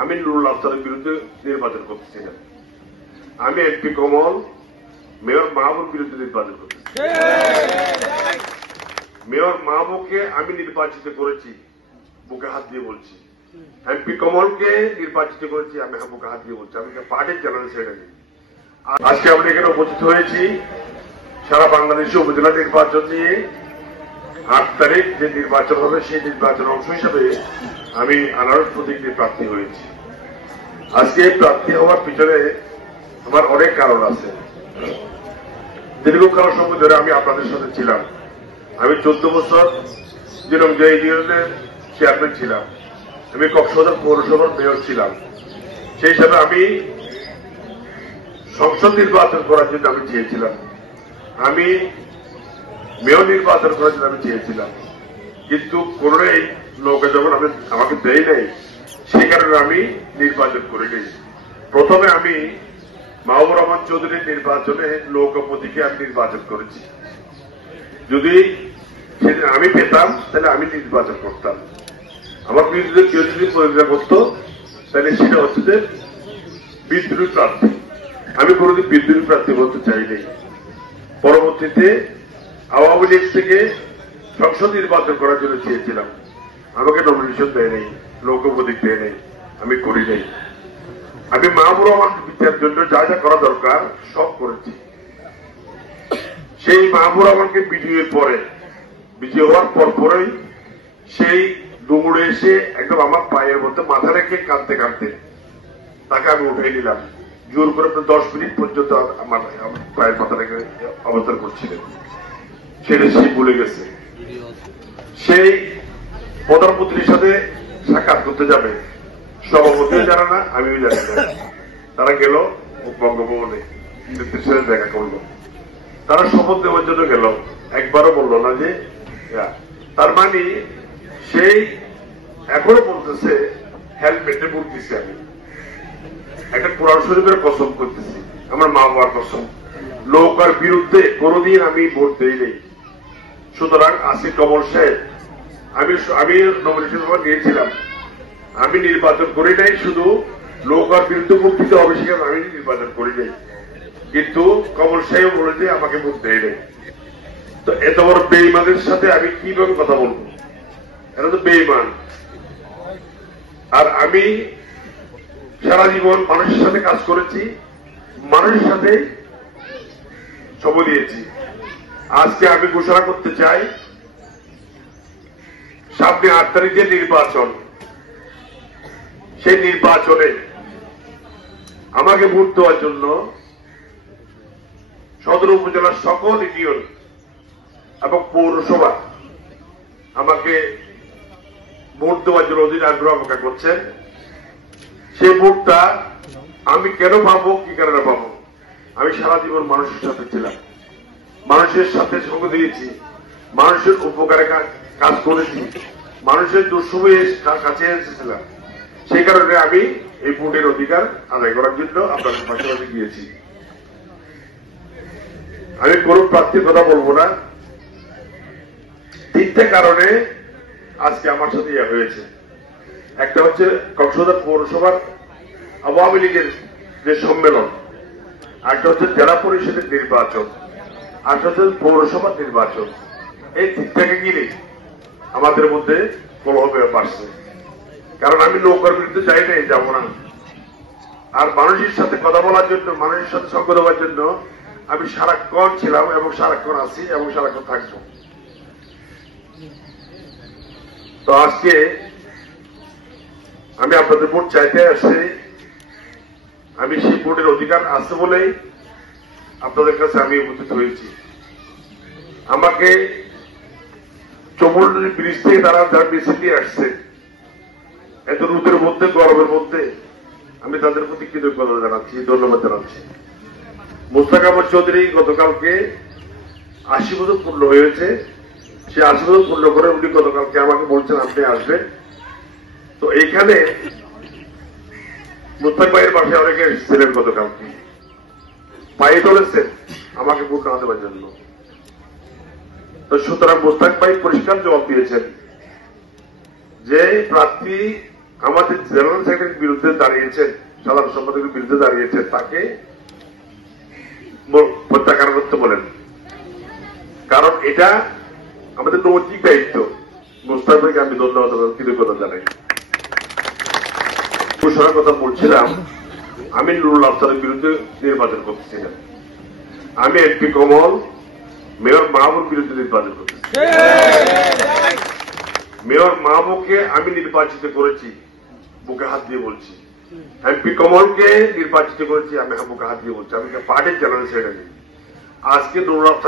আমি নুরুল আফসারের বিরুদ্ধে নির্বাচন করতেছি না, আমি এমপি কমল মেয়র মাহবুবের বিরুদ্ধে নির্বাচন করতেছি। মেয়র মাহবুবকে আমি নির্বাচিত করেছি, বুকে হাত দিয়ে বলছি। এমপি কমলকে নির্বাচিত করেছি, আমি বুকে হাত দিয়ে বলছি। আমি পার্টির জেনারেল সেক্রেটারি। আজকে আমরা এখানে উপস্থিত হয়েছি সারা বাংলাদেশে উপজেলা নির্বাচন নিয়ে। 8 তারিখ যে নির্বাচন হবে সেই নির্বাচনের অংশ হিসাবে আমি আনারস প্রতীক নিয়ে প্রার্থী হয়েছি। আজকে প্রার্থী হওয়ার পিছনে আমার অনেক কারণ আছে। দীর্ঘকাল সময় ধরে আমি আপনাদের সাথে ছিলাম। আমি 14 বছর যে ইউনিয়নের চেয়ারম্যান ছিলাম, আমি কক্সবাজার পৌরসভার মেয়র ছিলাম। সেই হিসাবে আমি সংসদ নির্বাচন করার জন্য আমি চেয়েছিলাম, আমি মেয়র নির্বাচন করার জন্য আমি চেয়েছিলাম, কিন্তু কোনোটাই নৌকা যখন আমাকে দেয় নাই, সেই কারণে আমি নির্বাচন করে নিই। প্রথমে আমি মাহবুবুর রহমান চৌধুরীর নির্বাচনে নৌকা প্রতীকে আমি নির্বাচন করেছি। যদি সেদিন আমি পেতাম তাহলে আমি নির্বাচন করতাম। আমার বিরুদ্ধে কেউ যদি প্রতিযোগিতা করতো তাহলে সেটা হচ্ছে যে বিদ্রোহী প্রার্থী। আমি কোনোদিন বিদ্রোহী প্রার্থী বলতে চাইনি। পরবর্তীতে আওয়ামী লীগ থেকে সংসদ নির্বাচন করার জন্য চেয়েছিলাম, আমাকে নমিনেশন দেয় নাই, নৌকা প্রতীক দেয় নাই, আমি করি নাই। আমি মাহবুবুর রহমান বিচারের জন্য যা যা করা দরকার সব করেছি। সেই মাহবুবুর রহমানকে বিজয়ী হওয়ার পরই সেই ডুমুরে এসে একদম আমার পায়ের মধ্যে মাথা রেখে কাঁদতে কাঁদতে তাকে আমি উঠে নিলাম। জোর করে 10 মিনিট পর্যন্ত আমার পায়ের মাথা রেখে অবস্থান করছিলেন। সেটা সে ভুলে গেছে। সেই প্রধানমন্ত্রীর সাথে সাক্ষাৎ করতে যাবে, সভাপতিও জানে না, আমিও জানি না। তারা গেল বঙ্গভবনে, নেত্রীর সাথে দেখা করলো। তারা শপথ দেওয়ার জন্য গেল, একবারও বলল না যে। তার মানে সেই এখনো বলতেছে হেলমেটে ভোট দিছি। আমি একটা কোরআন শরীফের কসম করতেছি, আমার মা বাবার কসম, নৌকার বিরুদ্ধে কোনদিন আমি ভোট দেই নেই। সুতরাং আসিফ কমল সাহেব, আমি নমিনেশন নিয়েছিলাম, আমি নির্বাচন করি নাই। শুধু নৌকার বিরুদ্ধে ভোট দিতে হবে সেখানে আমি নির্বাচন করি নাই, কিন্তু কমল সাহেব বলেছে আমাকে ভোট দেয় নাই। তো এত বড় বেঈমানের সাথে আমি কিভাবে কথা বলবো? এটা তো বেঈমান। আর আমি সারা জীবন মানুষের সাথে কাজ করেছি, মানুষের সাথে সময় দিয়েছি। আজকে আমি ঘোষণা করতে চাই, সামনে 8 তারিখে নির্বাচন, সেই নির্বাচনে আমাকে ভোট দেওয়ার জন্য সদর উপজেলার সকল ইউনিয়ন এবং পৌরসভা আমাকে ভোট দেওয়ার জন্য অধীর আগ্রহ অপেক্ষা করছেন। সেই ভোটটা আমি কেন পাবো, কি কারণে পাবো? আমি সারা জীবন মানুষের সাথে ছিলাম, মানুষের সাথে সঙ্গ দিয়েছি, মানুষের উপকারে কাজ করেছি, মানুষের দুঃসময়ে কাছে এসেছিলাম। সেই কারণে আমি এই ভোটের অধিকার আদায় করার জন্য আপনাদের পাশাপাশি গিয়েছি। আমি কোন প্রার্থীর কথা বলবো না। 3টে কারণে আজকে আমার সাথে হয়েছে। একটা হচ্ছে কক্সবাজার পৌরসভার আওয়ামী লীগের যে সম্মেলন, একটা হচ্ছে জেলা পরিষদের নির্বাচন, আর হচ্ছে পৌরসভার নির্বাচন। এই 3টাকে ঘিরে আমাদের মধ্যে কলহ বাড়ছে। কারণ আমি নৌকার বিরুদ্ধে চাই নাই, যাবো না। আর মানুষের সাথে কথা বলার জন্য, মানুষের সাথে সঙ্গ দেওয়ার জন্য আমি সারাক্ষণ ছিলাম এবং সারাক্ষণ আছি এবং সারাক্ষণ থাকবো। তো আজকে আমি আপনাদের ভোট চাইতে আসছি। আমি সেই ভোটের অধিকার আছে বলেই আপনাদের কাছে আমি উপস্থিত হয়েছি। আমাকে চমুন্ডি ব্রিজ থেকে তারা যারা মিছিল দিয়ে আসছে, এত রোদের মধ্যে, গরমের মধ্যে, আমি তাদের প্রতি কৃতজ্ঞতা জানাচ্ছি, ধন্যবাদ জানাচ্ছি। মোস্তাক আহমদ চৌধুরী গতকালকে 80 বছর পূর্ণ হয়েছে। সে 80 বছর পূর্ণ করে উনি গতকালকে আমাকে বলছেন আপনি আসবেন। তো এইখানে মোস্তাক ভাইয়ের বাসায় অনেকে এসেছিলেন গতকালকে, পায়ে ধরেছেন আমাকে ভোট না দেওয়ার জন্য। তো সুতরাং মোস্তাক ভাই পরিষ্কার জবাব দিয়েছেন যে প্রার্থী আমাদের জেনারেল সেক্রেটারির বিরুদ্ধে দাঁড়িয়েছেন, সাধারণ সম্পাদকের বিরুদ্ধে দাঁড়িয়েছেন, তাকে প্রত্যাখ্যান করতে বলেন। কারণ এটা আমাদের নৈতিক দায়িত্ব। মুস্তাফাকে আমি ধন্যবাদ কৃতজ্ঞতা জানাই। ঘোষণার কথা বলছিলাম, আমি নুরুল আফসারের বিরুদ্ধে নির্বাচন করতেছিলাম, আমি এমপি কমল মেয়র মাহবুব বিরুদ্ধে নির্বাচন করতেছি। মেয়র মাহবুবকে আমি নির্বাচিত করেছি, বুকে হাত দিয়ে বলছি। এমপি কমলকে নির্বাচিত করেছি, আমি বুকে হাত দিয়ে বলছি। আমি পার্টির জেনারেল সেক্রেটারি। আজকে নুরুল আফসার